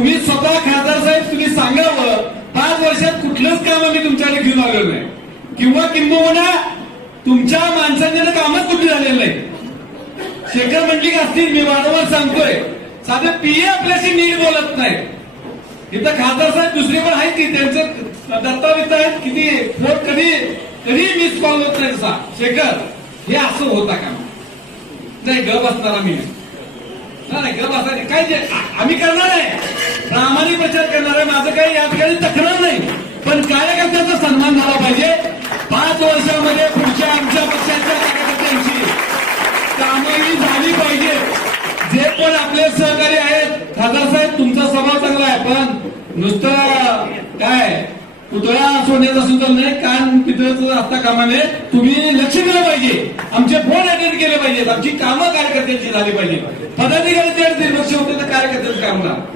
तुम्ही स्वतः खासदार साहेब तुम्ही सांगावं पाच वर्षात कुठलंच काम आम्ही तुमच्याकडे घेऊन आलेलो नाही. किंवा किंबहुना तुमच्या माणसांनी कामच कुठे झालेलं नाही. शेखर मंडलिक असतील मी वारंवार सांगतोय साधे पीए आपल्याशी नीट बोलत नाही. इथं खासदार साहेब दुसरे पण आहेत की त्यांचं दत्तावित्त आहेत किती फोन कधी कधी मिस कॉल होत नाही तसा. शेखर हे असं होता का? नाही ग बसणार आम्ही. नाही नाही, ग बसणार काय ते आम्ही करणार आहे. आहे या ठिकाणी तक्रार नाही. पण कार्यकर्त्याचा सन्मान झाला पाहिजे. पाच वर्षामध्ये पुढच्या आमच्या पक्षाच्या कार्यकर्त्यांची कामही झाली पाहिजे. जे पण आपले सहकारी आहेत खासदार साहेब तुमचा स्वभाव चांगला आहे पण नुसतं काय पुतळा सोन्याचा सुद्धा नाही कान पितळाचं असता कामाने तुम्ही लक्ष दिलं पाहिजे. आमचे फोन अटेंड केले पाहिजेत. आमची कामं कार्यकर्त्यांची झाली पाहिजे पदाधिकारी निर्लक्ष होते